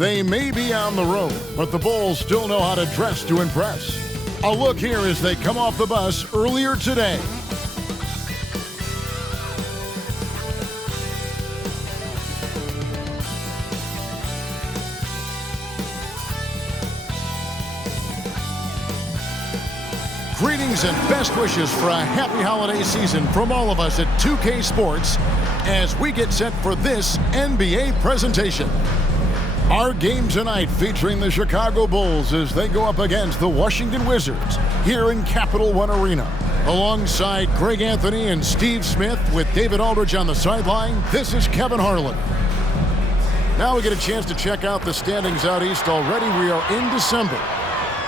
They may be on the road, but the Bulls still know how to dress to impress. A look here as they come off the bus earlier today. Greetings and best wishes for a happy holiday season from all of us at 2K Sports as we get set for this NBA presentation. Our game tonight featuring the Chicago Bulls as they go up against the Washington Wizards here in Capital One Arena. Alongside Greg Anthony and Steve Smith with David Aldridge on the sideline, this is Kevin Harlan. Now we get a chance to check out the standings out east already. We are in December.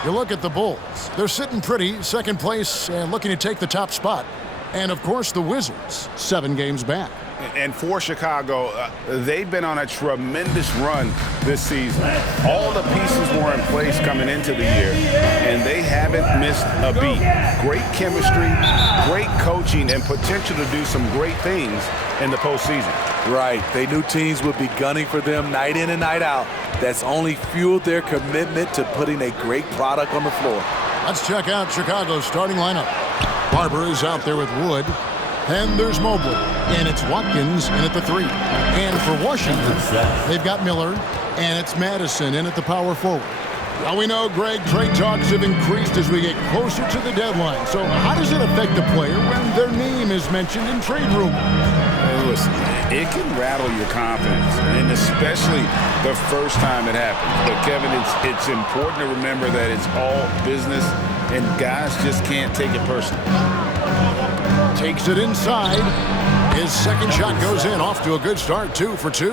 You look at the Bulls. They're sitting pretty, second place, and looking to take the top spot. And, of course, the Wizards, 7 games back. And for Chicago, they've been on a tremendous run this season. All the pieces were in place coming into the year, and they haven't missed a beat. Great chemistry, great coaching, and potential to do some great things in the postseason. Right. They knew teams would be gunning for them night in and night out. That's only fueled their commitment to putting a great product on the floor. Let's check out Chicago's starting lineup. Barber is out there with Wood. Then there's Mobley. And it's Watkins in at the 3. And for Washington, they've got Miller. And it's Madison in at the power forward. Now we know, Greg, trade talks have increased as we get closer to the deadline. So how does it affect the player when their name is mentioned in trade rumors? Listen, it can rattle your confidence, and especially the first time it happens. But, Kevin, it's important to remember that it's all business, and guys just can't take it personally. Takes it inside. His second shot goes in, off to a good start, 2 for 2.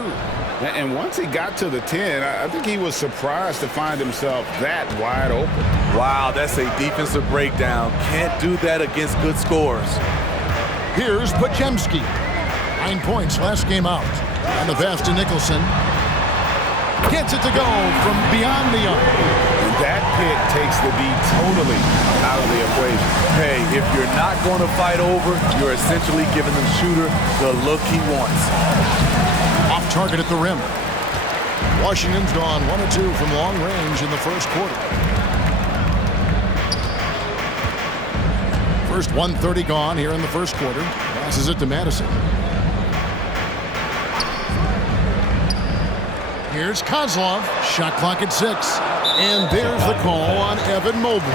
And once he got to the 10, I think he was surprised to find himself that wide open. Wow, that's a defensive breakdown. Can't do that against good scores. Here's Podziemski. 9 points last game out. And the pass to Nicholson. Gets it to go from beyond the arc. And that pick takes the D totally out of the equation. Hey, if you're not going to fight over, you're essentially giving the shooter the look he wants. Off target at the rim. Washington's gone 1 of 2 from long range in the first quarter. First 1:30 gone here in the first quarter. Passes it to Madison. Here's Kozlov. Shot clock at 6. And there's the call on Evan Mobley.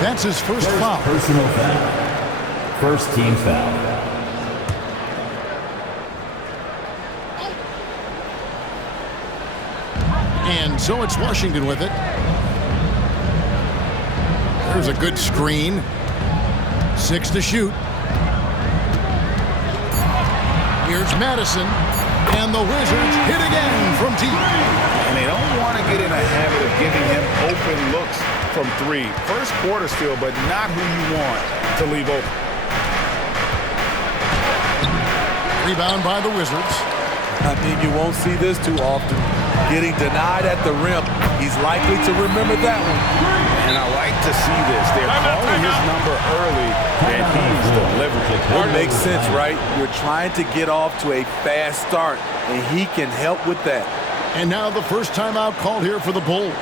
That's his first foul. Personal foul. First team foul. And so it's Washington with it. There's a good screen. 6 to shoot. Here's Madison. And the Wizards hit again from deep. And they don't want to get in a habit of giving him open looks from 3. First quarter still, but not who you want to leave open. Rebound by the Wizards. I mean, you won't see this too often. Getting denied at the rim. He's likely to remember that one. And I like to see this. They're calling his number early, and he's delivering. It makes sense, right? You're trying to get off to a fast start, and he can help with that. And now the first timeout called here for the Bulls.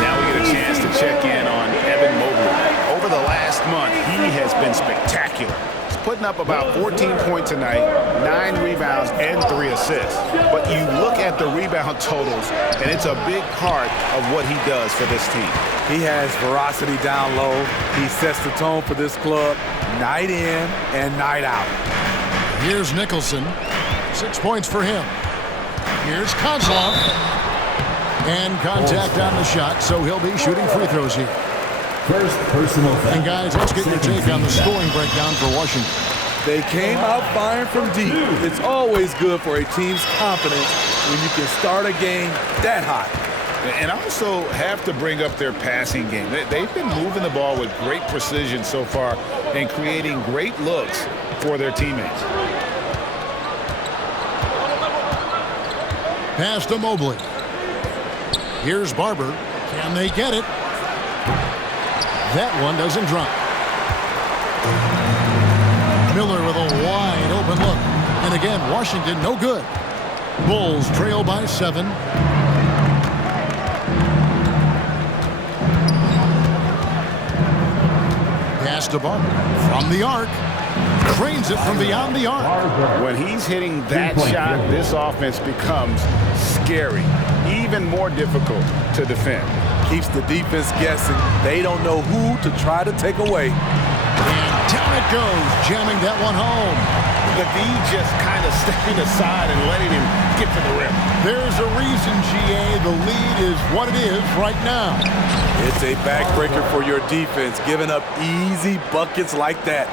Now we get a chance to check in on Evan Mobley. Over the last month, he has been spectacular. He's putting up about 14 points a night, 9 rebounds, and 3 assists. But you look at the rebound totals, and it's a big part of what he does for this team. He has veracity down low. He sets the tone for this club night in and night out. Here's Nicholson. 6 points for him. Here's Kozlov. And contact on the shot, so he'll be shooting free throws here. First personal foul. And guys, let's get your take on the scoring breakdown for Washington. They came out firing from deep. It's always good for a team's confidence when you can start a game that hot. And I also have to bring up their passing game. They've been moving the ball with great precision so far and creating great looks for their teammates. Pass to Mobley. Here's Barber. Can they get it? That one doesn't drop. Miller with a wide open look. And again, Washington no good. Bulls trail by 7. Pass to Barber from the arc. Cranes it from beyond the arc. When he's hitting that shot, this offense becomes scary, even more difficult to defend. Keeps the defense guessing. They don't know who to try to take away. And down it goes, jamming that one home. McGee just kind of stepping aside and letting him get to the rim. There's a reason, GA, the lead is what it is right now. It's a backbreaker for your defense, giving up easy buckets like that.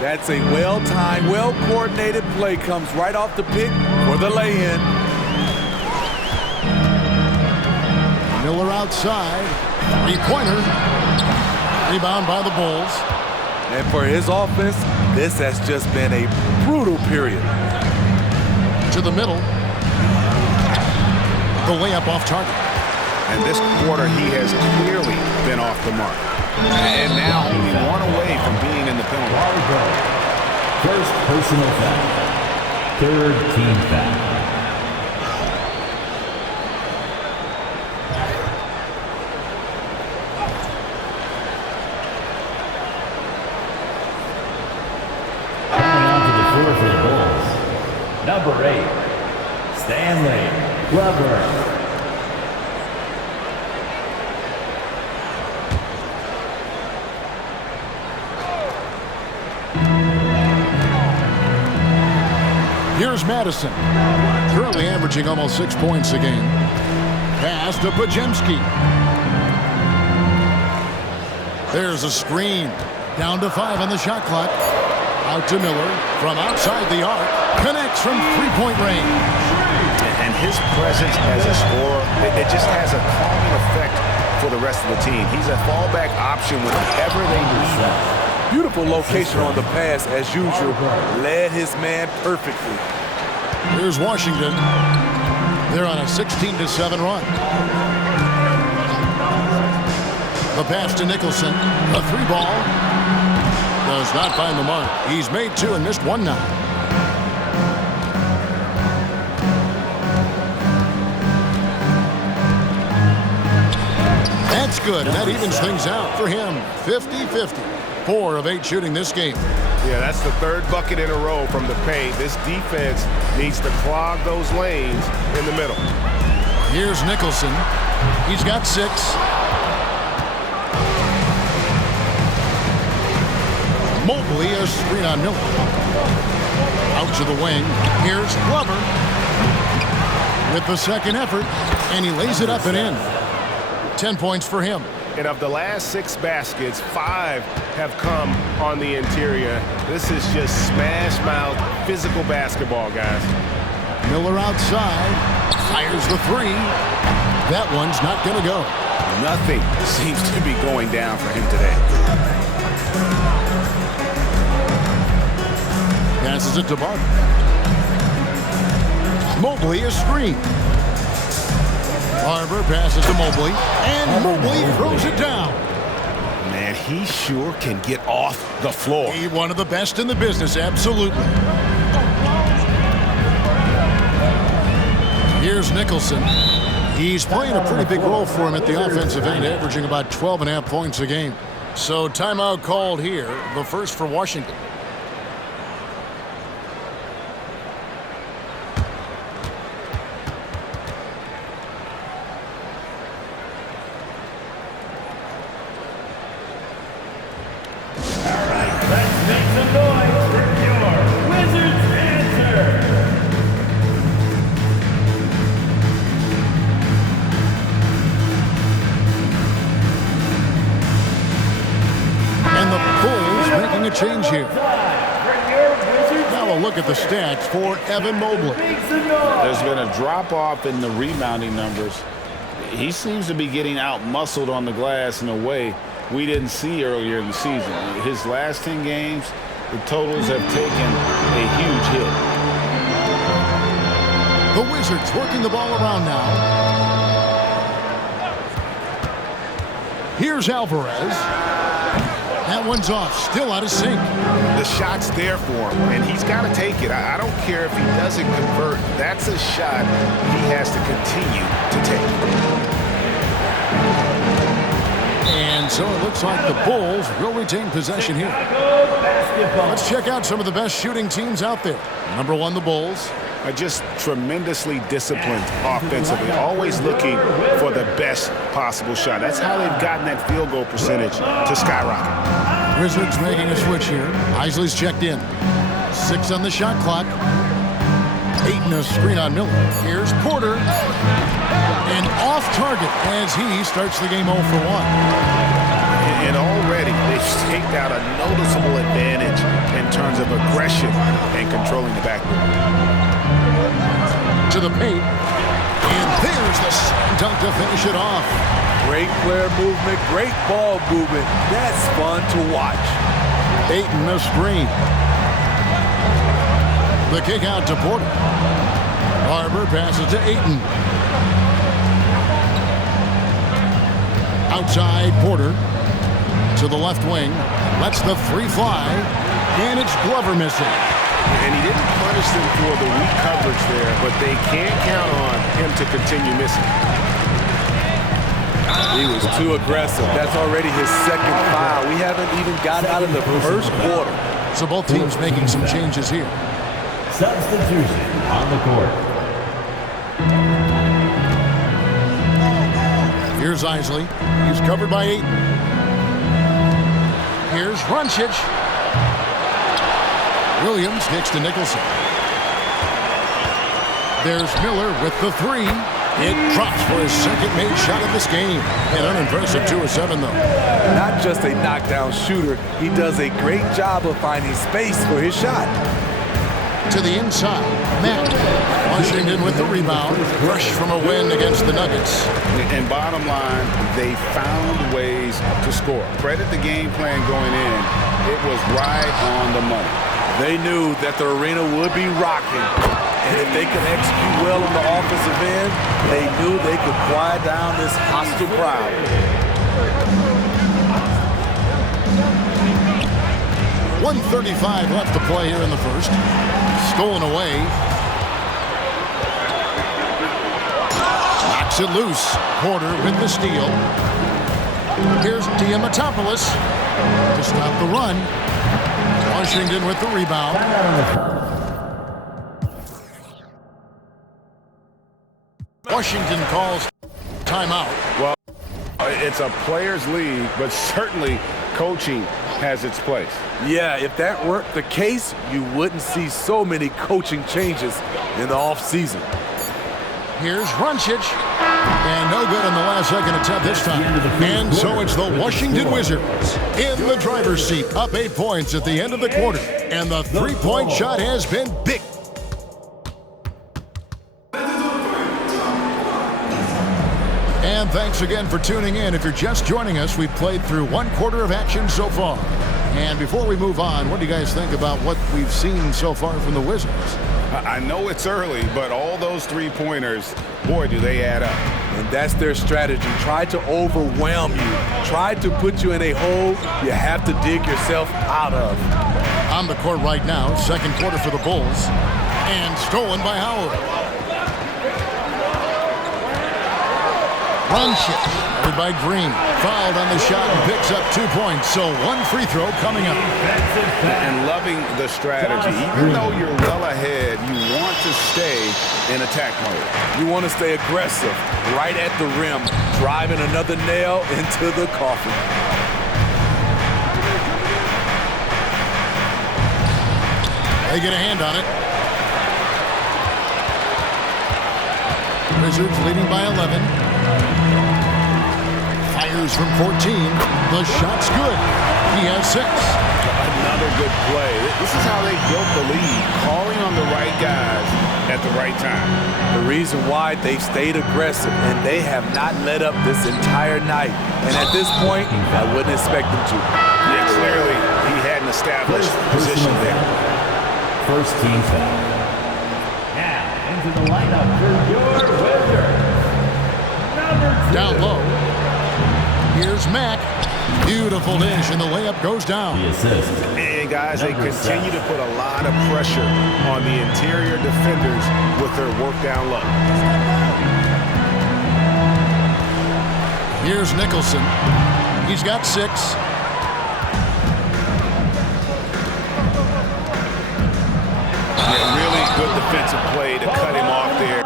That's a well-timed, well-coordinated play. Comes right off the pick for the lay-in. Miller outside. Three-pointer. Rebound by the Bulls. And for his offense, this has just been a brutal period. To the middle. The layup off target. And this quarter, he has clearly been off the mark. And now only one away from being in the penalty. First personal foul. Third team foul. For the Bulls, number 8, Stanley Glover. Here's Madison, currently averaging almost 6 points a game. Pass to Podziemski. There's a screen. Down to 5 on the shot clock. Out to Miller from outside the arc. Connects from three-point range. And his presence as a scorer, it just has a calming effect for the rest of the team. He's a fallback option whenever they need. Beautiful location on the pass, as usual. Led his man perfectly. Here's Washington. They're on a 16-7 run. The pass to Nicholson. A 3-ball. Does not find the mark. He's made 2 and missed 1 now. That's good, and that evens things out for him. 50-50. 4 of 8 shooting this game. Yeah, that's the 3rd bucket in a row from the paint. This defense needs to clog those lanes in the middle. Here's Nicholson. He's got 6. Mobley, a screen on Miller. Out to the wing. Here's Glover with the second effort, and he lays it up and in. 10 points for him. And of the last 6 baskets, 5 have come on the interior. This is just smash-mouth, physical basketball, guys. Miller outside. Fires the 3. That one's not going to go. Nothing seems to be going down for him today. Passes it to Barber. Mobley a screen. Barber passes to Mobley, and Mobley throws it down. Man, he sure can get off the floor. He one of the best in the business, absolutely. Here's Nicholson. He's playing a pretty big role for him at the offensive end, averaging about 12.5 points a game. So timeout called here, the first for Washington. Change here. Now a look at the stats for Evan Mobley. There's been a drop-off in the rebounding numbers. He seems to be getting out-muscled on the glass in a way we didn't see earlier in the season. His last 10 games, the totals have taken a huge hit. The Wizards working the ball around now. Here's Alvarez. That one's off, still out of sync. The shot's there for him, and he's got to take it. I don't care if he doesn't convert. That's a shot he has to continue to take. And so it looks like the Bulls will retain possession here. Let's check out some of the best shooting teams out there. Number 1, the Bulls. Are just tremendously disciplined offensively, always looking for the best possible shot. That's how they've gotten that field goal percentage to skyrocket. Wizards making a switch here. Isley's checked in. 6 on the shot clock. 8 in a screen on Miller. Here's Porter. And off target as he starts the game 0 for 1. And already they've staked out a noticeable advantage in terms of aggression and controlling the backboard. To the paint. And there's the dunk to finish it off. Great player movement, great ball movement. That's fun to watch. Ayton the screen. The kick out to Porter. Barber passes to Ayton. Outside Porter. To the left wing. Lets the 3 fly. And it's Glover missing. And he didn't punish them for the weak coverage there, but they can't count on him to continue missing. He was too aggressive. That's already his second foul. We haven't even got out of the first quarter. So both teams making some changes here. Substitution on the court. Here's Isley. He's covered by 8. Here's Runcic. Williams kicks to Nicholson. There's Miller with the 3. It drops for his second made shot of this game. An unimpressive 2 of 7, though. Not just a knockdown shooter, he does a great job of finding space for his shot. To the inside, Matt. Washington with the rebound. Rush from a win against the Nuggets. And bottom line, they found ways to score. Credit the game plan going in. It was right on the money. They knew that the arena would be rocking. And if they could execute well on the offensive end, they knew they could quiet down this hostile crowd. .135 left to play here in the first. Stolen away. Knocks it loose. Porter with the steal. Here's Diamatopoulos to stop the run. Washington with the rebound. Washington calls timeout. Well, it's a players' league, but certainly coaching has its place. Yeah, if that weren't the case, you wouldn't see so many coaching changes in the offseason. Here's Runcic. And no good on the last second attempt this time. And so it's the Washington Wizards in the driver's seat, up 8 points at the end of the quarter. And the 3-point shot has been big. And thanks again for tuning in. If you're just joining us, we've played through 1 quarter of action so far. And before we move on, what do you guys think about what we've seen so far from the Wizards? I know it's early, but all those 3-pointers, boy, do they add up. And that's their strategy. Try to overwhelm you. Try to put you in a hole you have to dig yourself out of. On the court right now, second quarter for the Bulls. And stolen by Howard. Runcic, covered by Green. Fouled on the shot and picks up 2 points. So 1 free throw coming up. And loving the strategy. Even though you're well ahead, you want to stay in attack mode. You want to stay aggressive, right at the rim, driving another nail into the coffin. They get a hand on it. Wizards leading by 11. Fires from 14. The shot's good. He has 6. Another good play. This is how they built the lead, calling on the right guys at the right time. The reason why they've stayed aggressive, and they have not let up this entire night. And at this point, I wouldn't expect them to. Yeah, clearly he had an established position there. First team foul. Now into the lineup for your Wizards. Number 2. Down low. Here's Mack. Beautiful dish, and the layup goes down. The assist. And guys, they continue to put a lot of pressure on the interior defenders with their work down low. Here's Nicholson. He's got 6. Yeah, really good defensive play to cut him off there.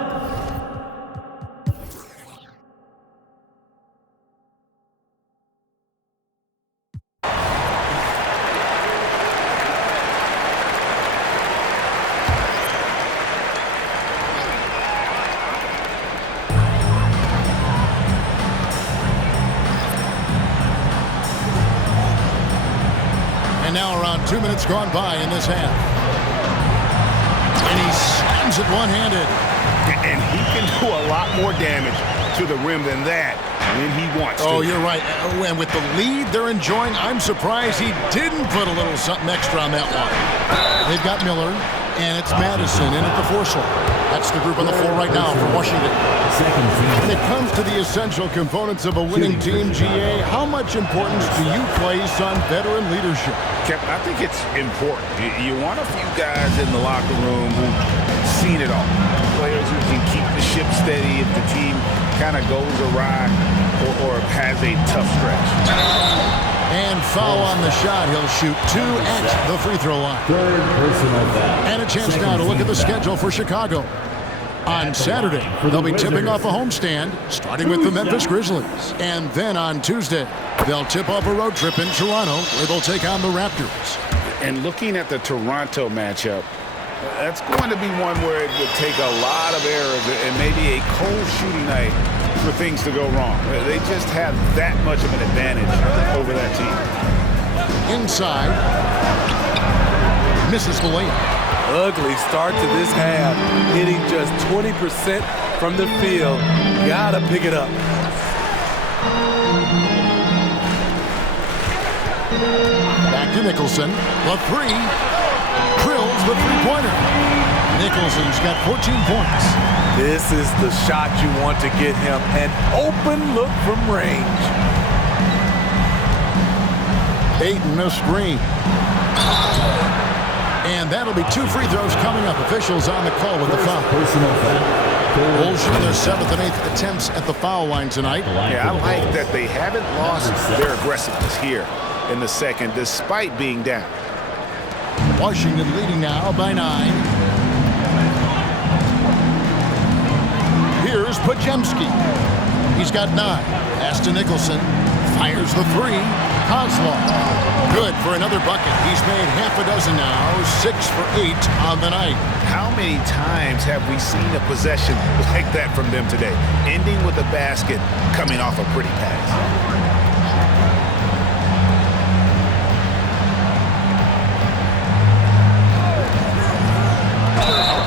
And now around 2 minutes gone by in this half. And he slams it one-handed. And he can do a lot more damage to the rim than that when he wants to. Oh, you're right. And with the lead they're enjoying, I'm surprised he didn't put a little something extra on that one. They've got Miller, and it's Madison in at the 4 slot. That's the group on the floor right now for Washington. Second team. When it comes to the essential components of a winning team, GA, how much importance do you place on veteran leadership? Kevin, I think it's important. You want a few guys in the locker room who've seen it all. Players who can keep the ship steady if the team kind of goes awry or has a tough stretch. And foul on the shot. He'll shoot 2 at the free throw line. Third personal foul. And a chance now to look at the schedule for Chicago. On Saturday, they'll be tipping off a homestand, starting with the Memphis Grizzlies. And then on Tuesday, they'll tip off a road trip in Toronto, where they'll take on the Raptors. And looking at the Toronto matchup, that's going to be one where it would take a lot of errors and maybe a cold shooting night for things to go wrong. They just have that much of an advantage over that team. Inside, misses the layup. Ugly start to this half, hitting just 20% from the field. Gotta pick it up. Back to Nicholson. The 3. Drills the three-pointer. Nicholson's got 14 points. This is the shot you want to get him. An open look from range. Ayton a screen. And that'll be 2 free throws coming up. Officials on the call with the foul. Personal foul. Bulls shoot their 7th and 8th attempts at the foul line tonight. Yeah, I like that they haven't lost their aggressiveness here in the second, despite being down. Washington leading now by 9. Here's Podziemski. He's got 9. Pass to Nicholson. Fires the 3. Kozlov. Good for another bucket. He's made half a dozen now. 6 for 8 on the night. How many times have we seen a possession like that from them today? Ending with a basket, coming off a pretty pass.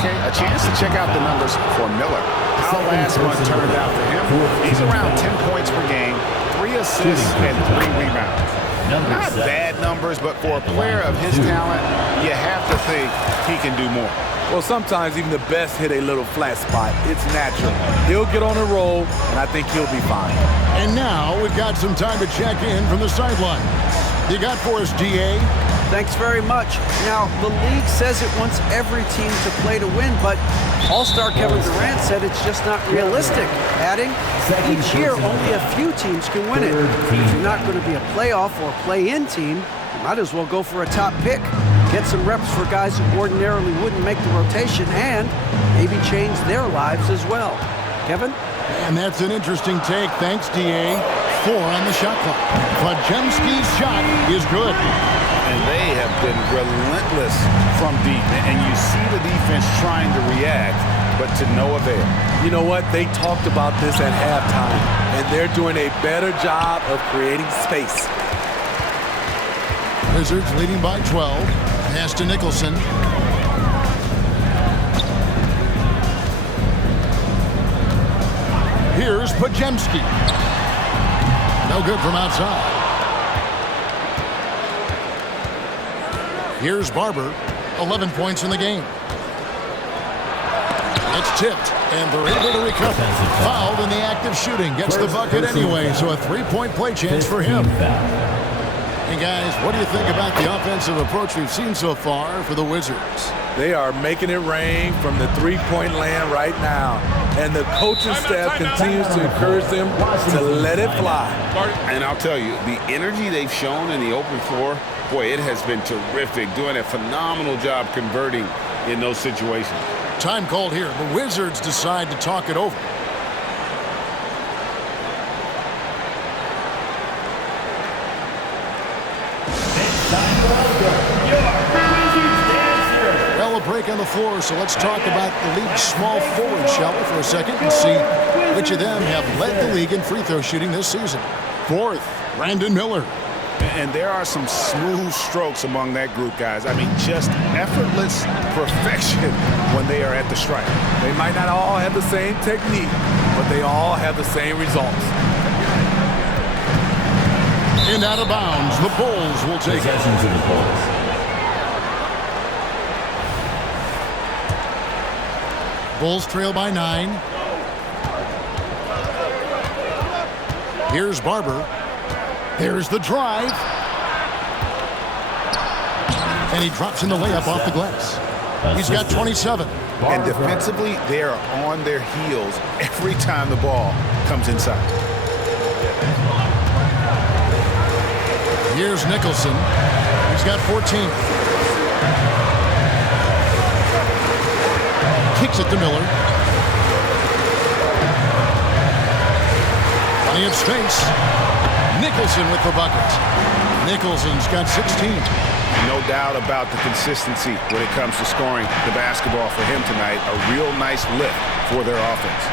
Okay, a chance to check out the numbers for Miller. How last month turned out for him? He's around 10 points per game, 3 assists, and 3 rebounds. Not bad numbers, but for a player of his talent, you have to think he can do more. Well, sometimes even the best hit a little flat spot. It's natural. He'll get on a roll, and I think he'll be fine. And now we've got some time to check in from the sideline. You got for us, GA? Thanks very much. Now, the league says it wants every team to play to win, but All-Star Kevin Durant said it's just not realistic, adding, each year only a few teams can win it. If you're not going to be a playoff or play-in team, you might as well go for a top pick, get some reps for guys who ordinarily wouldn't make the rotation, and maybe change their lives as well. Kevin? And that's an interesting take. Thanks, DA. 4 on the shot clock. Podziemski's shot is good. And they have been relentless from deep. And you see the defense trying to react, but to no avail. You know what? They talked about this at halftime, and they're doing a better job of creating space. Wizards leading by 12. Pass to Nicholson. Here's Podziemski. No good from outside. Here's Barber. 11 points in the game. It's tipped, and they're able to recover. Fouled in the act of shooting. Gets the bucket anyway, so a three-point play chance for him. And guys, what do you think about the offensive approach we've seen so far for the Wizards? They are making it rain from the three-point land right now. And the coaching staff continues to encourage them to let it fly. And I'll tell you, the energy they've shown in the open floor, boy, it has been terrific. Doing a phenomenal job converting in those situations. Time called here. The Wizards decide to talk it over. Well, a break on the floor, so let's talk about the league's small forwards, shall we, for a second, and see which of them have led the league in free throw shooting this season. Fourth, Brandon Miller. And there are some smooth strokes among that group, guys. I mean, just effortless perfection when they are at the stripe. They might not all have the same technique, but they all have the same results. And out of bounds, the Bulls will take it. Possession to the Bulls. Bulls trail by 9. Here's Barber. There's the drive. And he drops in the layup off the glass. He's got 27. And defensively, they are on their heels every time the ball comes inside. Here's Nicholson. He's got 14. Kicks it to Miller. Plenty of space. Nicholson with the bucket. Nicholson's got 16. No doubt about the consistency when it comes to scoring the basketball for him tonight. A real nice lift for their offense.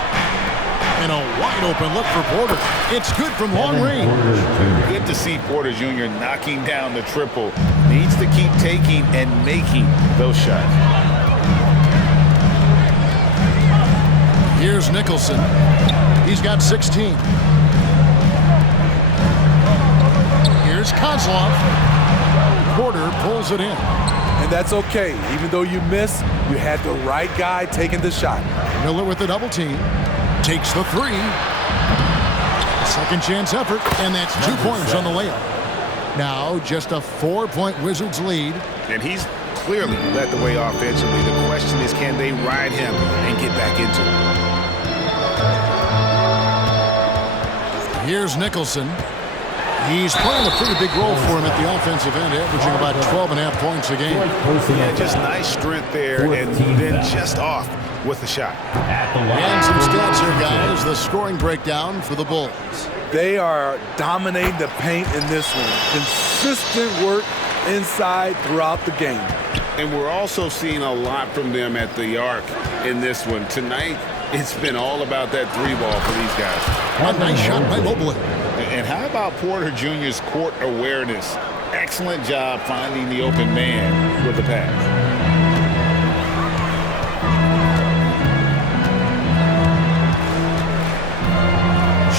And a wide open look for Porter. It's good from long range. Good to see Porter Jr. knocking down the triple. Needs to keep taking and making those shots. Here's Nicholson. He's got 16. Here's Kozlov. Porter pulls it in. And that's okay. Even though you miss, you had the right guy taking the shot. Miller with the double team. Takes the three. Second chance effort, and that's 2 points on the layup. Now just a 4-point Wizards lead. And he's clearly led the way offensively. The question is, can they ride him and get back into it? Here's Nicholson. He's playing a pretty big role for him at the offensive end, averaging about 12.5 points a game. Yeah, just nice strength there, and then just off with the shot. And some stats here, guys. The scoring breakdown for the Bulls. They are dominating the paint in this one. Consistent work inside throughout the game. And we're also seeing a lot from them at the arc in this one. Tonight, it's been all about that three ball for these guys. A nice shot by Mobley. And how about Porter Jr.'s court awareness? Excellent job finding the open man with the pass.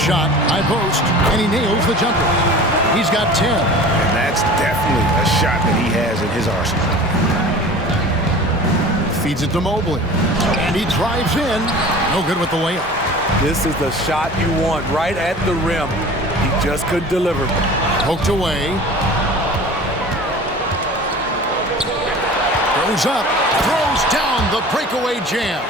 Shot, high post, and he nails the jumper. He's got 10. And that's definitely a shot that he has in his arsenal. Feeds it to Mobley. And he drives in. No good with the layup. This is the shot you want right at the rim. He just couldn't deliver. Poked away. Goes up. Throws down the breakaway jam.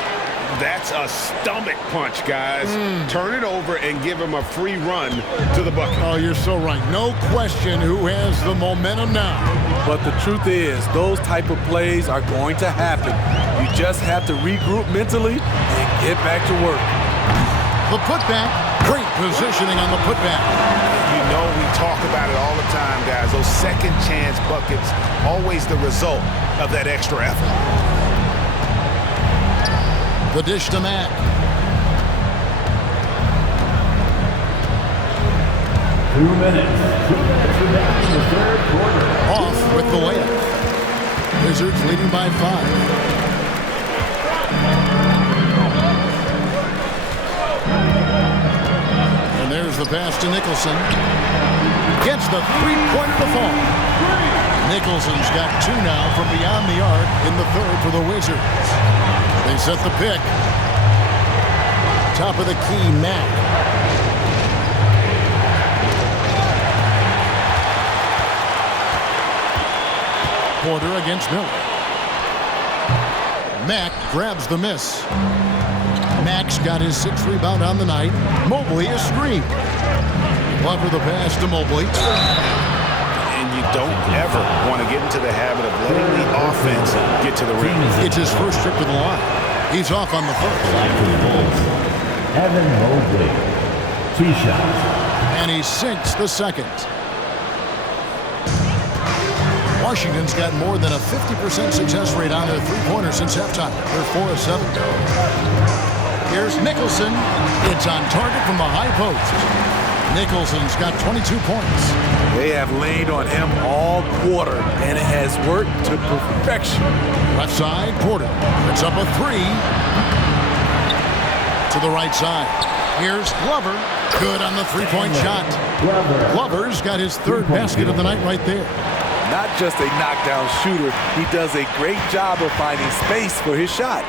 That's a stomach punch, guys. Turn it over and give him a free run to the bucket. Oh, you're so right. No question who has the momentum now. But the truth is, those type of plays are going to happen. You just have to regroup mentally and get back to work. The putback. Great positioning on the putback. You know we talk about it all the time, guys. Those second chance buckets, always the result of that extra effort. The dish to Mack. In the third quarter. Off with the layup. Wizards leading by 5. And there's the pass to Nicholson. Gets the three-pointer to fall. Nicholson's got 2 now from beyond the arc in the third for the Wizards. They set the pick. Top of the key, Mack. Porter against Miller. Mack grabs the miss. Mack's got his 6th rebound on the night. Mobley a screen. Glover the pass to Mobley. And you don't ever want to get into the habit of letting the offense get to the rim. It's his first trip to the line. He's off on the first. Evan Mobley. 2 shots. And he sinks the second. Washington's got more than a 50% success rate on their three-pointers since halftime. They're 4 of 7. Here's Nicholson. It's on target from the high post. Nicholson's got 22 points. They have laid on him all quarter, and it has worked to perfection. Left side, Porter. It's up a 3. To the right side. Here's Glover. Good on the three-point shot. Glover's got his 3rd basket of the night right there. Not just a knockdown shooter, he does a great job of finding space for his shot.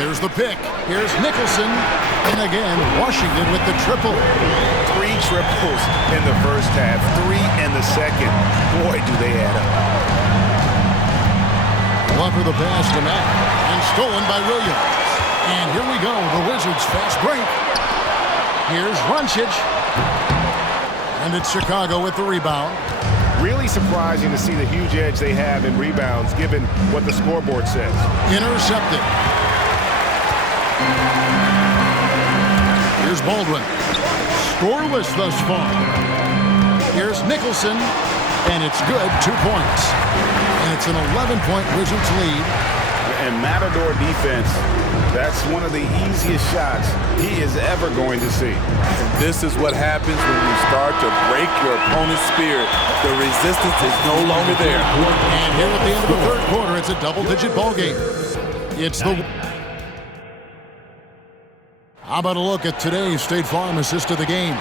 There's the pick. Here's Nicholson. And again, Washington with the triple. 3 triples in the first half, 3 in the second. Boy, do they add up. Glover the pass to Mack. And stolen by Williams. And here we go, the Wizards fast break. Here's Doncic. And it's Chicago with the rebound. Really surprising to see the huge edge they have in rebounds, given what the scoreboard says. Intercepted. Here's Baldwin. Scoreless thus far. Here's Nicholson. And it's good, 2 points. And it's an 11-point Wizards lead. And Matador defense, that's one of the easiest shots he is ever going to see. And this is what happens when you start to break your opponent's spirit. The resistance is no longer there. And here at the end of the 3rd quarter, it's a double-digit ball game. It's the... How about a look at today's State Farm assist of the game?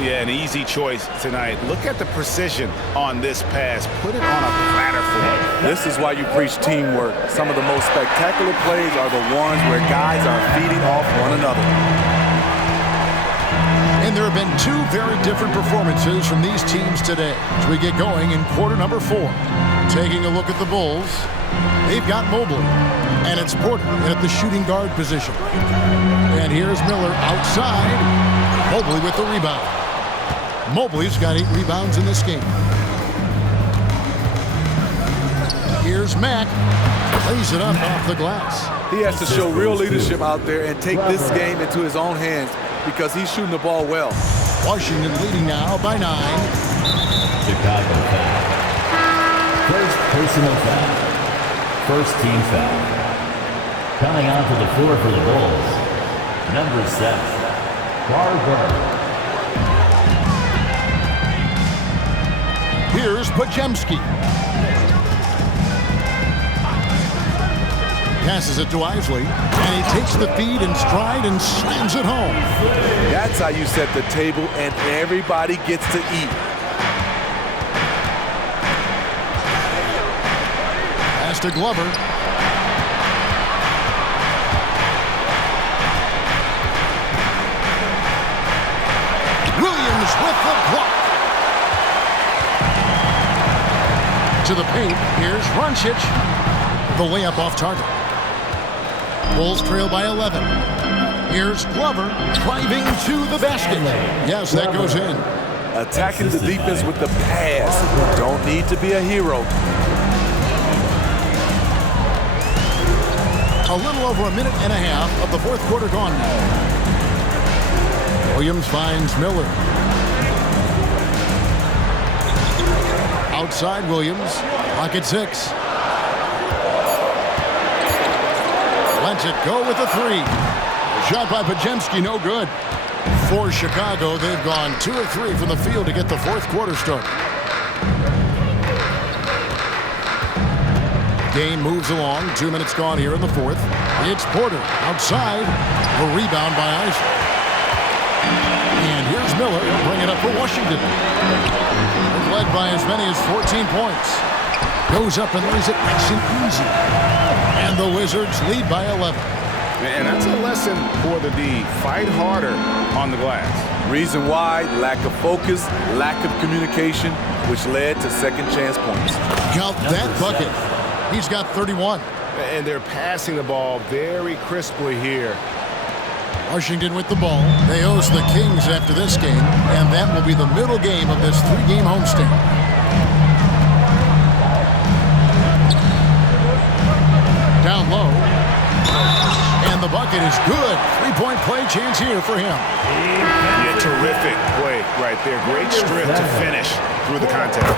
Yeah, an easy choice tonight. Look at the precision on this pass. Put it on a platter for him. This is why you preach teamwork. Some of the most spectacular plays are the ones where guys are feeding off one another. And there have been 2 very different performances from these teams today as we get going in quarter number 4. Taking a look at the Bulls, they've got Mobley, and it's Porter at the shooting guard position. And here's Miller outside. Mobley with the rebound. Mobley's got 8 rebounds in this game. Here's Mack. Plays it up off the glass. He has to show real leadership out there and take this game into his own hands because he's shooting the ball well. Washington leading now by 9. Chicago foul. First personal foul. First team foul. Coming onto the floor for the Bulls. Number 7. Barber. Here's Podziemski. Passes it to Isley, and he takes the feed in stride and slams it home. That's how you set the table, and everybody gets to eat. Pass to Glover. Williams with the block. To the paint, here's Doncic. The layup off target. Bulls trail by 11. Here's Glover driving to the basket. Yes, that goes in. Attacking the defense with the pass. Don't need to be a hero. A little over a minute and a half of the 4th quarter gone now. Williams finds Miller. Outside Williams. Clock at 6. Lets it go with a 3. Shot by Podziemski, no good. For Chicago, they've gone 2 or 3 from the field to get the 4th quarter started. Game moves along. 2 minutes gone here in the 4th. It's Porter outside. A rebound by Isley. And here's Miller. Bring it up for Washington. Led by as many as 14 points. Goes up and lays it nice and easy. And the Wizards lead by 11. And that's a lesson for the D. Fight harder on the glass. Reason why, lack of focus, lack of communication, which led to second chance points. Count that bucket. He's got 31. And they're passing the ball very crisply here. Washington with the ball. They host the Kings after this game, and that will be the middle game of this 3-game homestand. Down low. And the bucket is good. 3-point play chance here for him. Yeah, terrific play right there. Great strength to finish through the contact.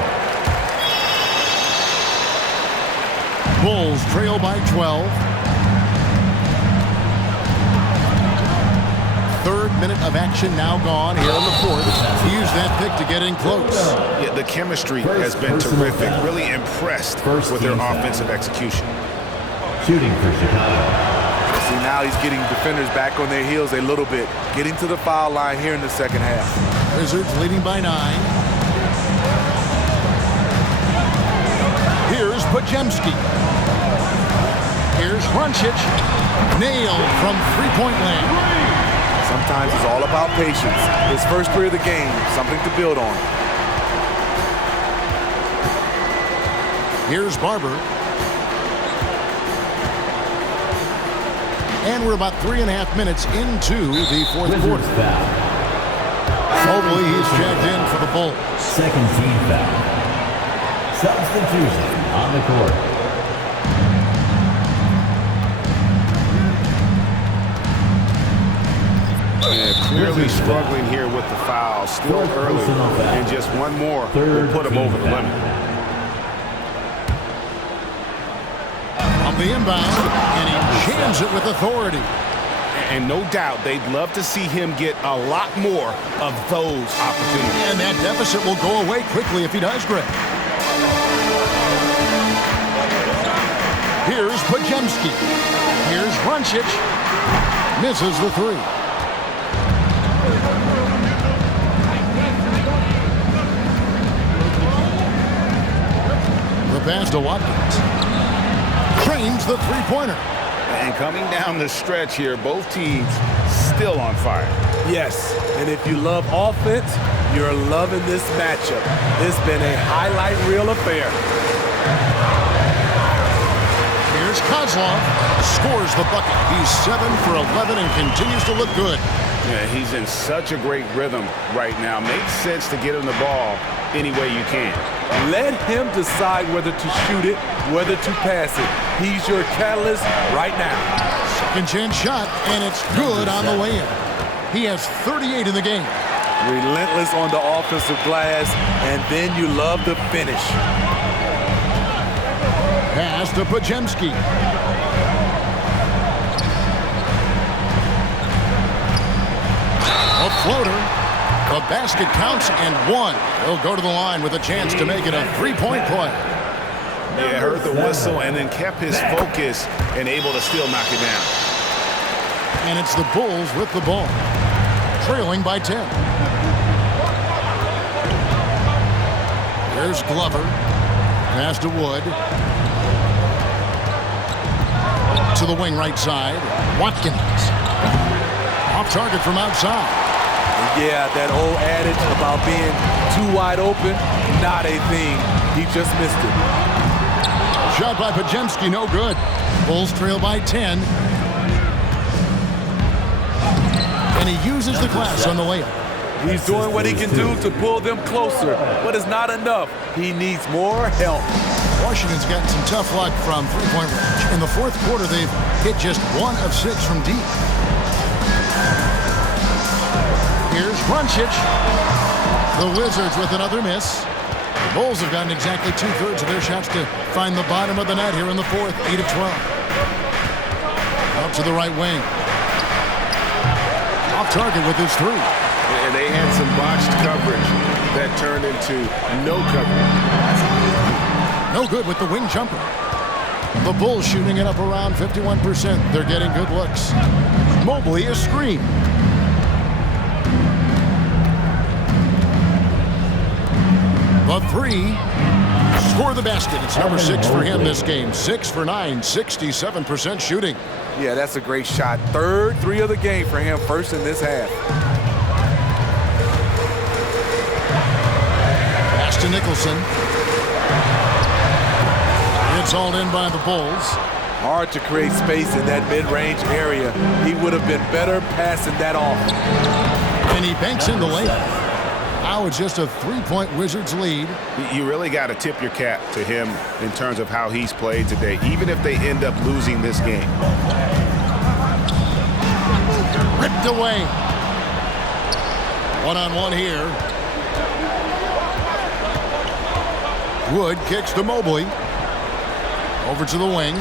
Bulls trail by 12. Third minute of action now gone here in the fourth. He used that pick to get in close. Yeah, the chemistry has been terrific. Really impressed with their offensive execution. Shooting for Chicago. See, now he's getting defenders back on their heels a little bit, getting to the foul line here in the second half. Wizards leading by 9. Here's Podziemski. Here's Runcic. Nailed from three-point land. Sometimes it's all about patience. His first three of the game, something to build on. Here's Barber. And we're about 3.5 minutes into the fourth quarter. Foul. Hopefully he's checked in for the Bulls. Second team foul. Substitution on the court. Yeah, clearly struggling here with the foul. Still early, and just one more will put him over the limit. On the inbound, and he jams it with authority. And no doubt they'd love to see him get a lot more of those opportunities. And that deficit will go away quickly if he does, Greg. Here's Podziemski. Here's Runcic. Misses the three. The pass to Watkins. Trains the three-pointer. And coming down the stretch here, both teams still on fire. Yes, and if you love offense, you're loving this matchup. It's been a highlight reel affair. Here's Kozlov. Scores the bucket. He's 7 for 11 and continues to look good. Yeah, he's in such a great rhythm right now. Makes sense to get him the ball any way you can. Let him decide whether to shoot it, whether to pass it. He's your catalyst right now. Second chance shot, and it's good on the way in. He has 38 in the game. Relentless on the offensive glass, and then you love the finish. Pass to Podziemski. A floater. The basket counts and one. He'll go to the line with a chance to make it a three-point play. Yeah, heard the whistle and then kept his focus and able to still knock it down. And it's the Bulls with the ball, trailing by 10. There's Glover. Pass to Wood. To the wing right side. Watkins. Off target from outside. Yeah, that old adage about being too wide open, not a thing. He just missed it. Shot by Podziemski, no good. Bulls trail by 10. And he uses the glass on the layup. He's doing what he can do to pull them closer, but it's not enough. He needs more help. Washington's gotten some tough luck from three-point range. In the fourth quarter, they've hit just 1 of 6 from deep. Here's Runcic. The Wizards with another miss. The Bulls have gotten exactly 2/3 of their shots to find the bottom of the net here in the fourth, 8 of 12. Out to the right wing. Off target with his three. And they had some botched coverage that turned into no coverage. No good with the wing jumper. The Bulls shooting it up around 51%. They're getting good looks. Mobley a screen. The three. Score the basket. It's number 6 for him this game. 6 for 9, 67% shooting. Yeah, that's a great shot. Third three of the game for him, first in this half. Pass to Nicholson. It's hauled in by the Bulls. Hard to create space in that mid-range area. He would have been better passing that off. And he banks in the layup. Now it's just a three-point Wizards lead. You really got to tip your cap to him in terms of how he's played today, even if they end up losing this game. Ripped away. One-on-one here. Wood kicks to Mobley. Over to the wing.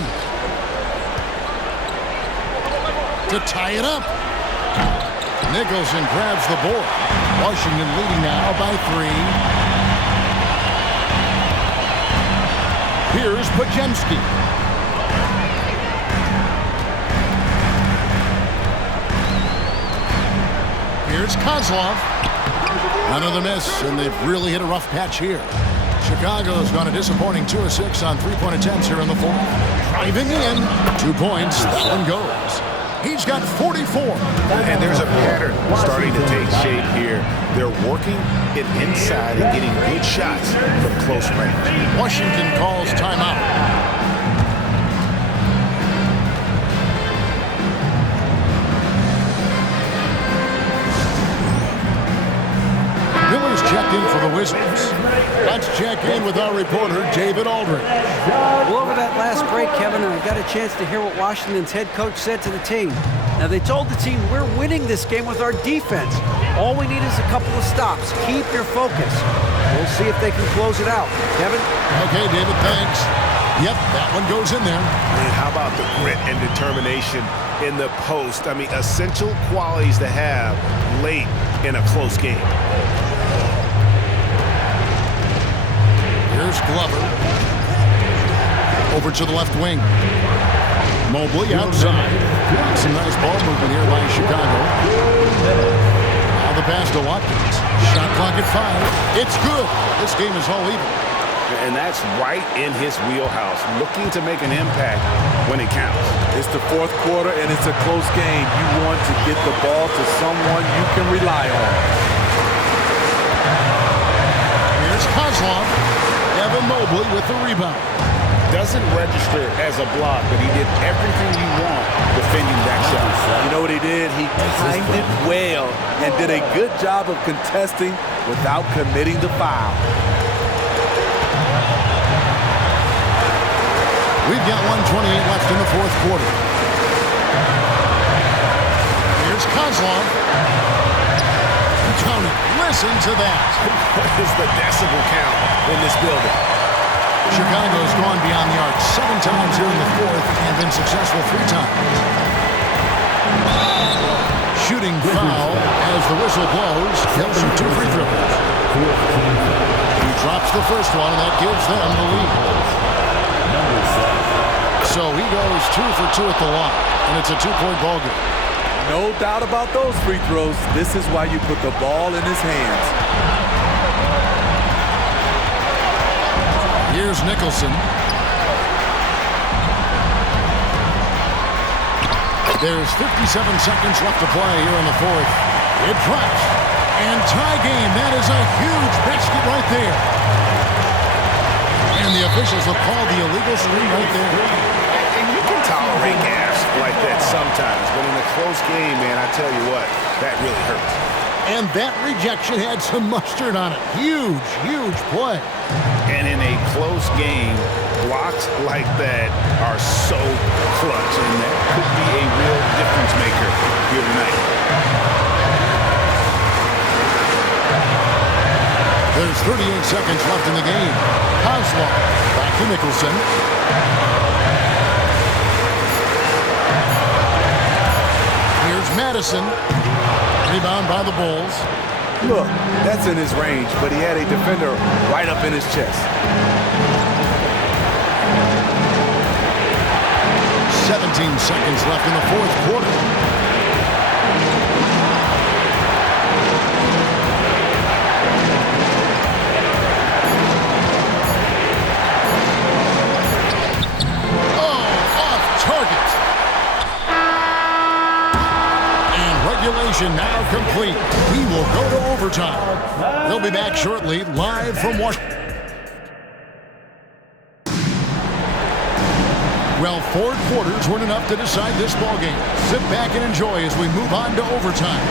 To tie it up. Nicholson grabs the board. Washington leading now by 3. Here's Podziemski. Here's Kozlov. Another miss, and they've really hit a rough patch here. Chicago's gone a disappointing 2 of 6 on three-point attempts here in the fourth. Driving in, 2 points, that one goes. He's got 44. And there's a pattern starting to take shape here. They're working it inside and getting good shots from close range. Washington calls timeout. Miller's checked in for the Wizards. Let's check in with our reporter, David Aldridge. Well, over that last break, Kevin, I got a chance to hear what Washington's head coach said to the team. Now, they told the team, we're winning this game with our defense. All we need is a couple of stops. Keep your focus. We'll see if they can close it out. Kevin? Okay, David, thanks. Yep, that one goes in there. Man, how about the grit and determination in the post? I mean, essential qualities to have late in a close game. Here's Glover. Over to the left wing. Mobley outside. Some nice ball movement here by Chicago. Now the pass to Watkins. Shot clock at 5. It's good. This game is all even. And that's right in his wheelhouse, looking to make an impact when it counts. It's the fourth quarter, and it's a close game. You want to get the ball to someone you can rely on. Here's Kozlov. Evan Mobley with the rebound. Doesn't register as a block, but he did everything you want defending that shot. You know what he did? He timed it well and did a good job of contesting without committing the foul. We've got 1:28 left in the fourth quarter. Here's Kozlov. Count it. Listen to that. What is the decibel count in this building? Chicago's gone beyond the arc 7 times here in the fourth and been successful 3 times. Shooting foul as the whistle blows. He'll shoot 2 free throws. He drops the first one, and that gives them the lead. So he goes 2 for 2 at the line, and it's a 2-point ball game. No doubt about those free throws. This is why you put the ball in his hands. Here's Nicholson. There's 57 seconds left to play here in the fourth. It drops. And tie game. That is a huge basket right there. And the officials have called the illegal screen right there. And you can tolerate gas like that sometimes, but in a close game, man, I tell you what, that really hurts. And that rejection had some mustard on it. Huge, huge play. And in a close game, blocks like that are so clutch, and that could be a real difference maker here tonight. There's 38 seconds left in the game. Kozlov back to Nicholson. Here's Madison. Rebound by the Bulls. Look, that's in his range, but he had a defender right up in his chest. 17 seconds left in the fourth quarter. Possession now complete. We will go to overtime. They'll be back shortly, live from Washington. Well, 4 quarters weren't enough to decide this ballgame. Sit back and enjoy as we move on to overtime.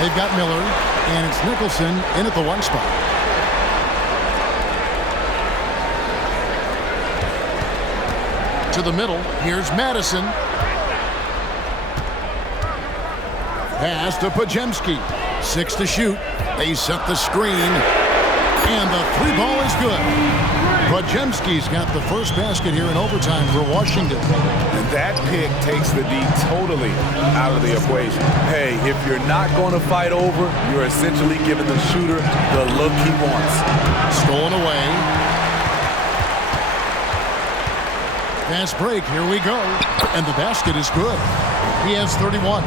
They've got Miller, and it's Nicholson in at the 1 spot. To the middle, here's Madison. Pass to Podziemski. 6 to shoot. They set the screen. And the 3 ball is good. Podziemski's got the first basket here in overtime for Washington. And that pick takes the D totally out of the equation. Hey, if you're not going to fight over, you're essentially giving the shooter the look he wants. Stolen away. Fast break. Here we go. And the basket is good. He has 31.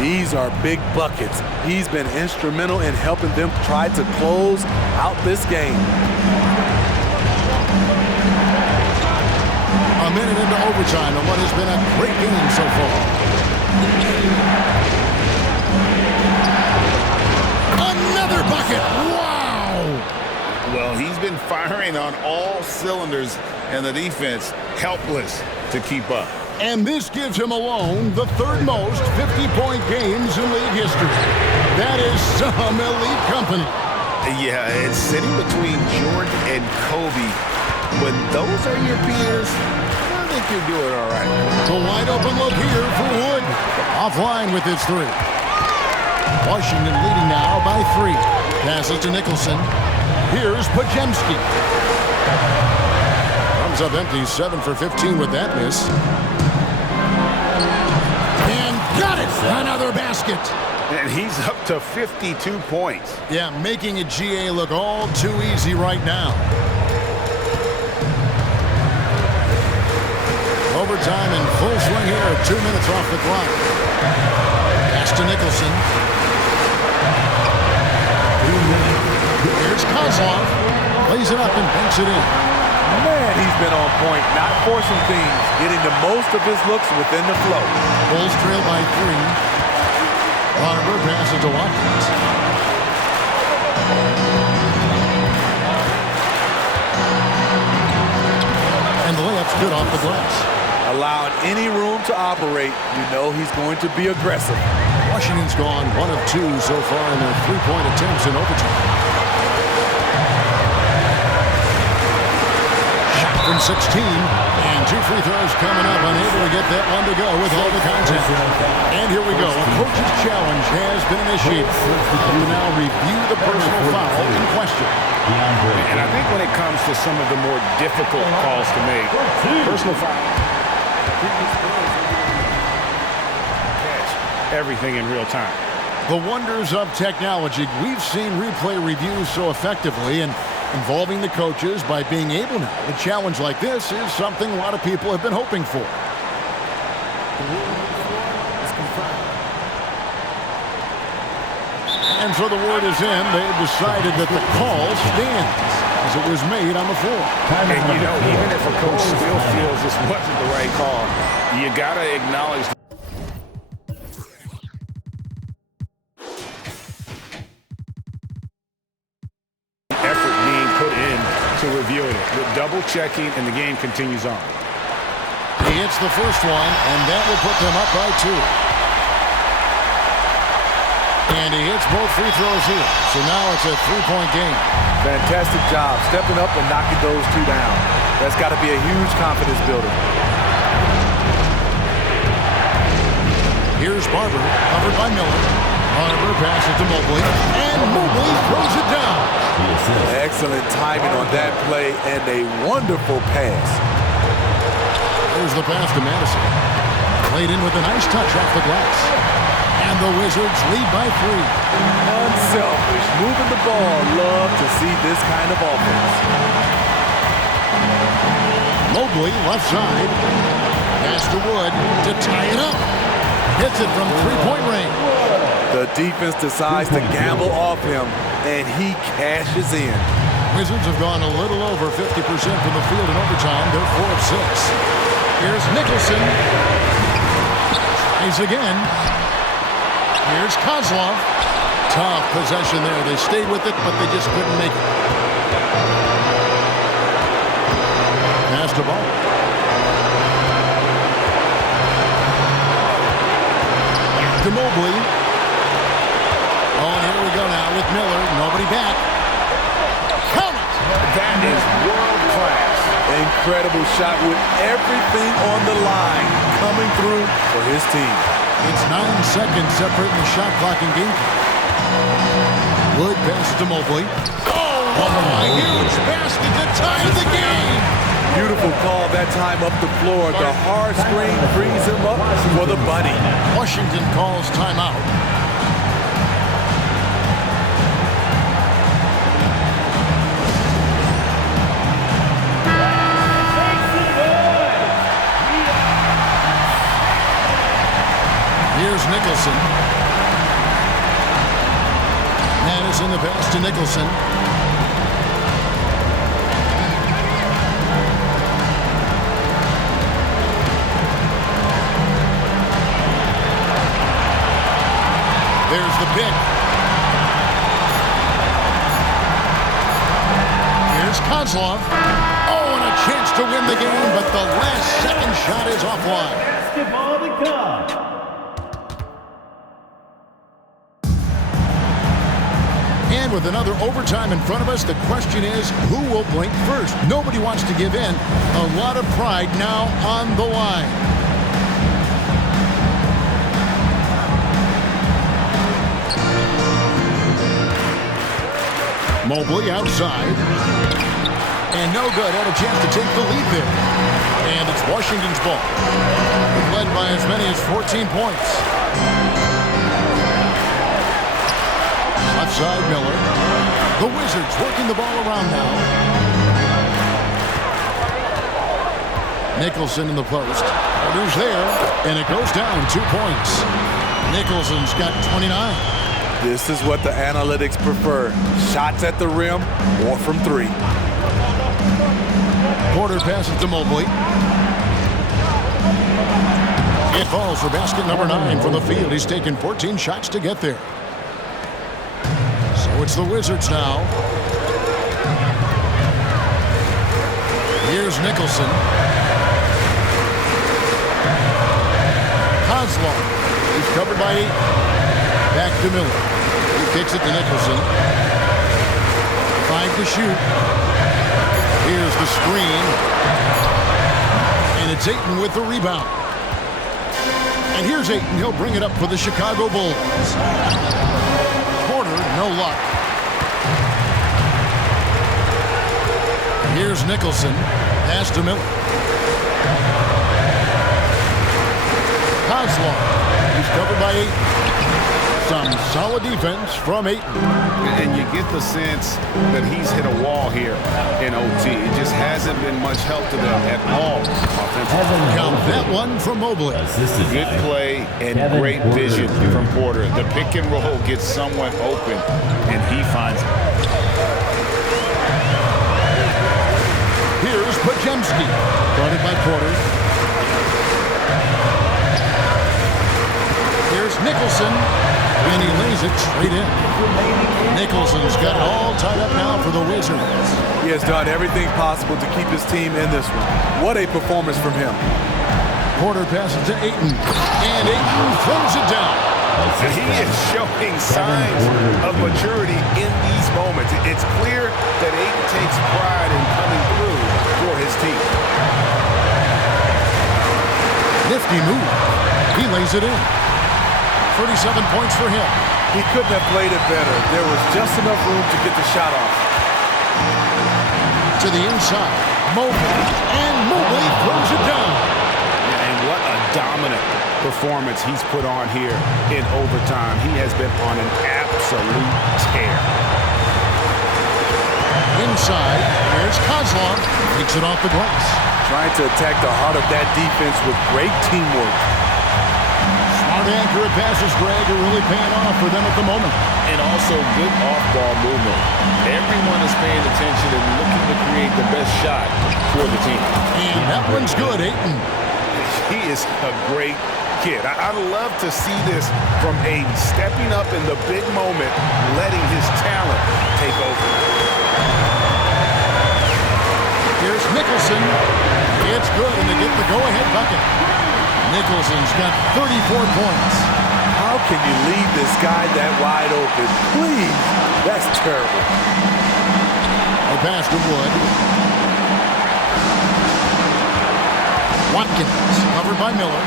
These are big buckets. He's been instrumental in helping them try to close out this game. A minute into overtime and what has been a great game so far. Another bucket! Wow! Well, he's been firing on all cylinders, and the defense helpless to keep up. And this gives him alone the 3rd most 50-point games in league history. That is some elite company. Yeah, it's sitting between Jordan and Kobe. When those are your peers, I think you're doing all right. The wide open look here for Wood. Offline with his 3. Washington leading now by 3. Passes to Nicholson. Here's Podziemski. Comes up empty, 7 for 15 with that miss. Got it! Another basket! And he's up to 52 points. Yeah, making a GA look all too easy right now. Overtime in full swing here. 2 minutes off the clock. Pass to Nicholson. Here's Kozlov. Plays it up and banks it in. Man, he's been on point, not forcing things, getting the most of his looks within the flow. Bulls trail by 3. Barber passes to Watkins. And the layup's good off the glass. Allowing any room to operate, you know he's going to be aggressive. Washington's gone 1 of 2 so far in their 3-point attempts in overtime. From 16, and 2 free throws coming up, unable to get that one to go with all the contact. And here we go. A coach's challenge has been initiated. We now review the personal foul in question. And I think when it comes to some of the more difficult calls to make, personal foul, catch everything in real time. The wonders of technology. We've seen replay reviews so effectively, and involving the coaches by being able now. A challenge like this is something a lot of people have been hoping for. And so the word is in. They've decided that the call stands as it was made on the floor. And, you know, even if a coach still feels this wasn't the right call, you got to acknowledge reviewing it, with double checking, and the game continues on. He hits the first one, and that will put them up by 2. And he hits both free throws here, so now it's a 3-point game. Fantastic job stepping up and knocking those 2 down. That's got to be a huge confidence builder. Here's Barber, covered by Miller. Barber passes to Mobley, and Mobley throws it down. Excellent timing on that play and a wonderful pass. There's the pass to Madison. Played in with a nice touch off the glass. And the Wizards lead by 3. Unselfish, moving the ball. Love to see this kind of offense. Mobley, left side. Pass to Wood to tie it up. Hits it from 3-point range. The defense decides to gamble off him, and he cashes in. Wizards have gone a little over 50% from the field in overtime. They're 4 of 6. Here's Nicholson. Tries again. Here's Kozlov. Tough possession there. They stayed with it, but they just couldn't make it. Pass the ball. To Mobley. Oh, and here we go now with Miller. Nobody back. Count it! That is world class. Incredible shot with everything on the line coming through for his team. It's 9 seconds separating the shot clock and game clock. Wood passes to Mobley. Oh, a huge basket to tie the game. Beautiful call that time up the floor. The hard screen frees him up for the bunny. Washington calls timeout. Here's Nicholson. Madison the pass to Nicholson. There's the pick. Here's Kozlov. Oh, and a chance to win the game, but the last second shot is offline. Basketball to come. And with another overtime in front of us, the question is, who will blink first? Nobody wants to give in. A lot of pride now on the line. Mobley outside. And no good. Had a chance to take the lead there. And it's Washington's ball. Led by as many as 14 points. Left side, Miller. The Wizards working the ball around now. Nicholson in the post. Who's there? And it goes down 2 points. Nicholson's got 29. This is what the analytics prefer. Shots at the rim or from 3. Porter passes to Mobley. It falls for basket number 9 from the field. He's taken 14 shots to get there. So it's the Wizards now. Here's Nicholson. Kozlov. He's covered by 8. Back to Miller. He kicks it to Nicholson. 5 to shoot. Here's the screen. And it's Ayton with the rebound. And here's Ayton. He'll bring it up for the Chicago Bulls. Porter, no luck. Here's Nicholson. Pass to Miller. Kozlov. He's covered by 8. Some solid defense from Ayton. And you get the sense that he's hit a wall here in OT. It just hasn't been much help to them at all offensively. Count that one from Mobley. Good play and great vision from Porter. The pick and roll gets someone open, and he finds it. Here's Podziemski. Guarded by Porter. Here's Nicholson. And he lays it straight in. Nicholson's got it all tied up now for the Wizards. He has done everything possible to keep his team in this one. What a performance from him. Porter passes to Ayton. And Ayton throws it down. And he is showing signs of maturity in these moments. It's clear that Ayton takes pride in coming through for his team. Nifty move. He lays it in. 37 points for him. He couldn't have played it better. There was just enough room to get the shot off. To the inside. Mobley. And Mobley throws it down. And what a dominant performance he's put on here in overtime. He has been on an absolute tear. Inside. Here's Kozlov. Takes it off the glass. Trying to attack the heart of that defense with great teamwork. Hard accurate passes, Greg, are really paying off for them at the moment. And also good off-ball movement. Everyone is paying attention and looking to create the best shot for the team. And that one's good, Ayton. He is a great kid. I love to see this from Ayton, stepping up in the big moment, letting his talent take over. Here's Nicholson. It's good, and they get the go-ahead bucket. Nicholson's got 34 points. How can you leave this guy that wide open? Please. That's terrible. A pass to Wood. Watkins, covered by Miller.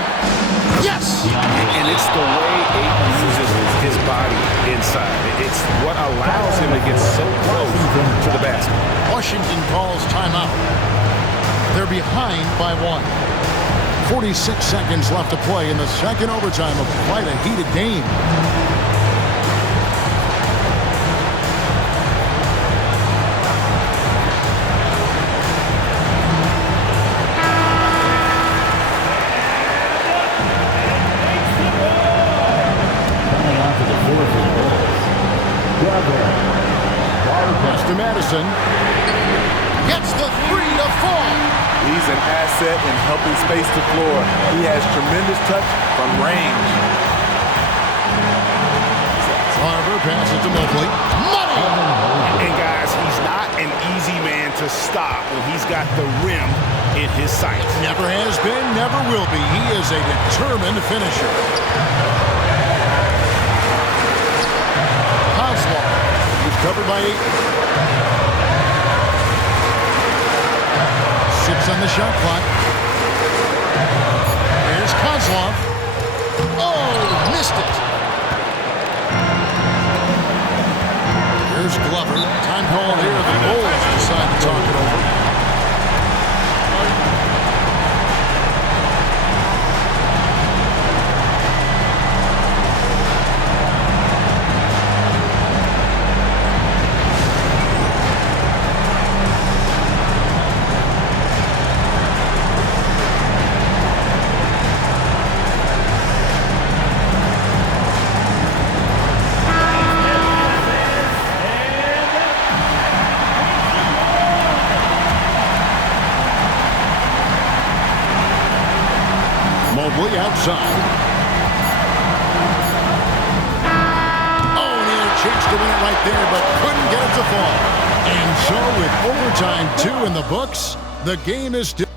Yes! And it's the way Ayton uses his body inside. It's what allows him to get so close to the basket. Washington calls timeout. They're behind by 1. 46 seconds left to play in the second overtime of quite a heated game. Coming onto the floor for the Bulls. Pass to Madison. Gets the 3 to fall. He's an asset in helping space the floor. He has tremendous touch from range. Barber passes to Mobley. Money! And guys, he's not an easy man to stop when he's got the rim in his sights. Never has been, never will be. He is a determined finisher. Kozlov is covered by 8. Sits on the shot clock. Here's Kozlov. Oh, missed it. Here's Glover. Time called here. The Bulls decide to talk it over. Mobley outside. Oh, and he had a chance to win it right there, but couldn't get it to fall. And so with overtime 2 in the books, the game is still.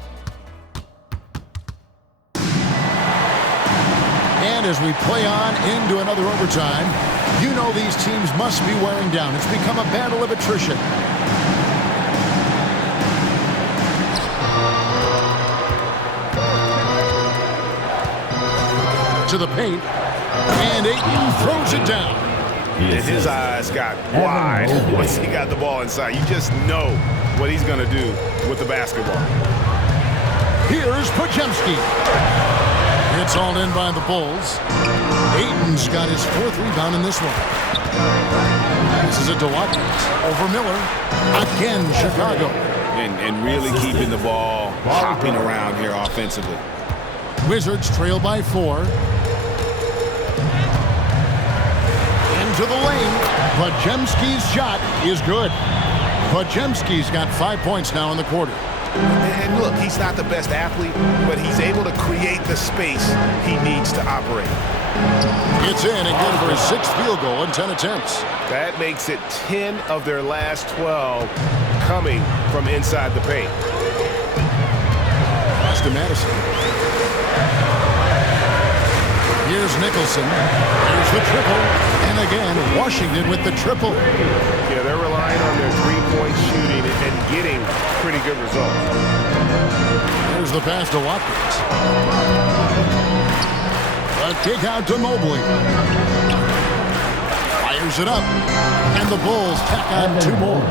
And as we play on into another overtime, you know these teams must be wearing down. It's become a battle of attrition. To the paint, and Ayton throws it down. And his eyes got wide once he got the ball inside. You just know what he's going to do with the basketball. Here's Podziemski. It's all in by the Bulls. Ayton's got his 4th rebound in this one. This is a Watkins over Miller. Again, Chicago. And really keeping the ball hopping around here offensively. Wizards trail by 4. Into the lane. Podziemski's shot is good. Podziemski's got 5 points now in the quarter. And look, he's not the best athlete, but he's able to create the space he needs to operate. It's in and good for his 6th field goal in 10 attempts. That makes it 10 of their last 12 coming from inside the paint. Pass to Madison. Here's Nicholson. Here's the triple. And again, Washington with the triple. Yeah, they're relying on their three-point shooting and getting pretty good results. There's the pass to Watkins. A kick out to Mobley. Fires it up. And the Bulls tack on 2 more.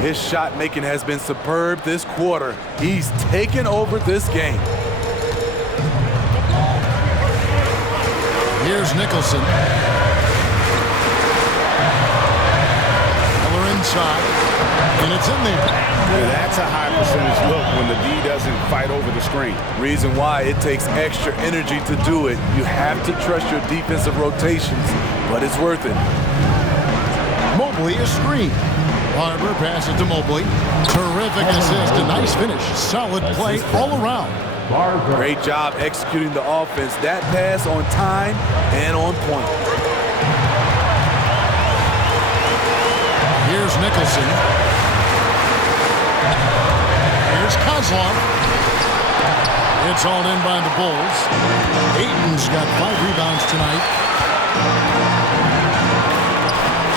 His shot making has been superb this quarter. He's taken over this game. Here's Nicholson. Miller outside, and it's in there. That's a high percentage look when the D doesn't fight over the screen. Reason why it takes extra energy to do it. You have to trust your defensive rotations, but it's worth it. Mobley is screened. Barber passes to Mobley. Terrific assist, a nice finish. Solid play all around. Great job executing the offense. That pass on time and on point. Here's Nicholson. Here's Kozlov. It's hauled in by the Bulls. Ayton's got 5 rebounds tonight.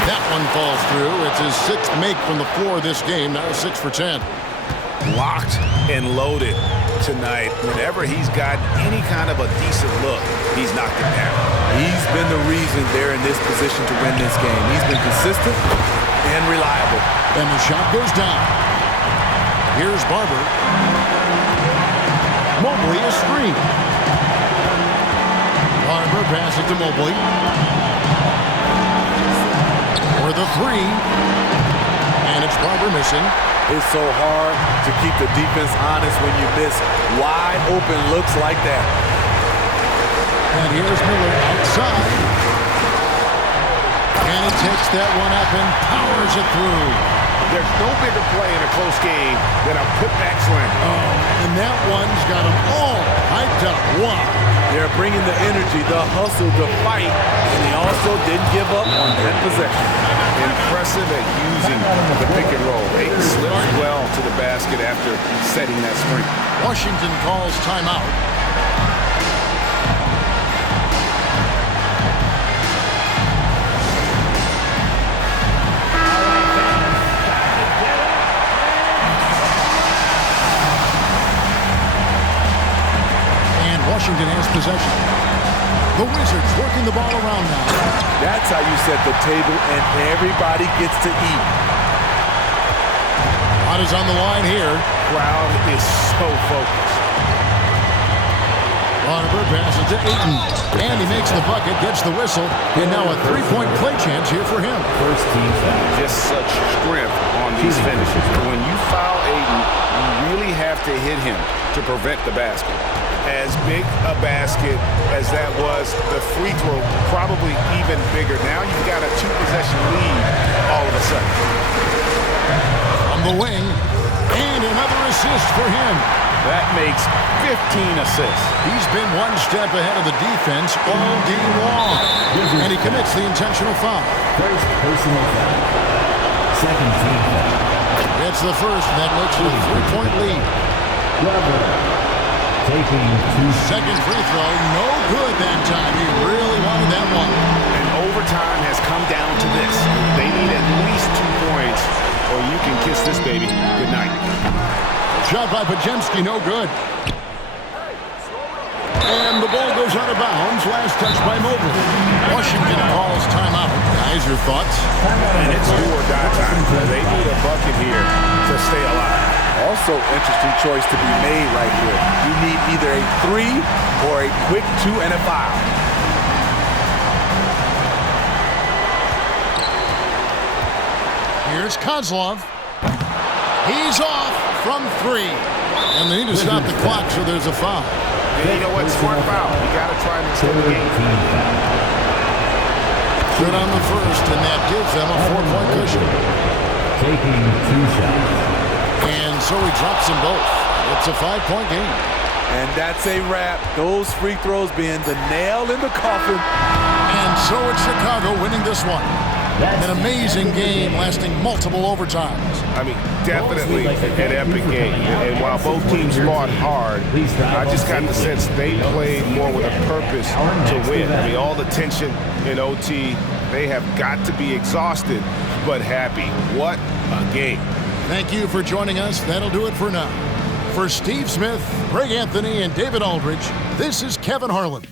That one falls through. It's his 6th make from the floor this game. Now 6 for 10. Locked and loaded tonight. Whenever he's got any kind of a decent look, he's knocked it down. He's been the reason they're in this position to win this game. He's been consistent and reliable. And the shot goes down. Here's Barber. Mobley is screened. Barber passes to Mobley. For the 3. And it's Barber missing. It's so hard to keep the defense honest when you miss wide open looks like that. And here's Miller outside. And he takes that one up and powers it through. There's no bigger play in a close game than a putback slam. Oh, and that one's got them all hyped up. Wow. They're bringing the energy, the hustle, the fight, and they also didn't give up on that possession. Impressive at using the pick and roll. Ayton slips well to the basket after setting that screen. Washington calls timeout. And Washington has possession. The Wizards working the ball around now. That's how you set the table, and everybody gets to eat. Pot is on the line here. Crowd is so focused. Barber passes to Ayton. And he makes the bucket, gets the whistle, and now a 3-point play chance here for him. First team foul. Just such strength on these finishes. When you foul Ayton, you really have to hit him to prevent the basket. As big a basket as that was, the free throw probably even bigger. Now you've got a 2-possession lead all of a sudden. From the wing, and another assist for him. That makes 15 assists. He's been one step ahead of the defense all game long. And he commits the intentional foul. First personal foul. Second team foul. It's the first, and that makes it a 3-point lead. Taking 2 Second free throw, no good that time. He really wanted that one. And overtime has come down to this. They need at least 2 points, or you can kiss this baby goodnight. Shot by Podziemski, no good. And the ball goes out of bounds. Last touch by Mobley. Washington calls timeout. Guys, your thoughts? And it's do or die time. They need a bucket here to stay alive. Also, interesting choice to be made right here. You need either a 3 or a quick 2 and a foul. Here's Kozlov. He's off from 3. And they need to stop the clock, so there's a foul. And you know what? Smart foul. You got to try and extend the game. Good on the first, and that gives them a 4-point cushion. Taking 2 shots. And so he drops them both. It's a 5-point game. And that's a wrap. Those free throws being the nail in the coffin. And so it's Chicago winning this one. An amazing game lasting multiple overtimes. I mean, definitely an epic game. And while both teams fought hard, I just got the sense they played more with a purpose to win. I mean, all the tension in OT, they have got to be exhausted, but happy. What a game. Thank you for joining us. That'll do it for now. For Steve Smith, Greg Anthony, and David Aldridge, this is Kevin Harlan.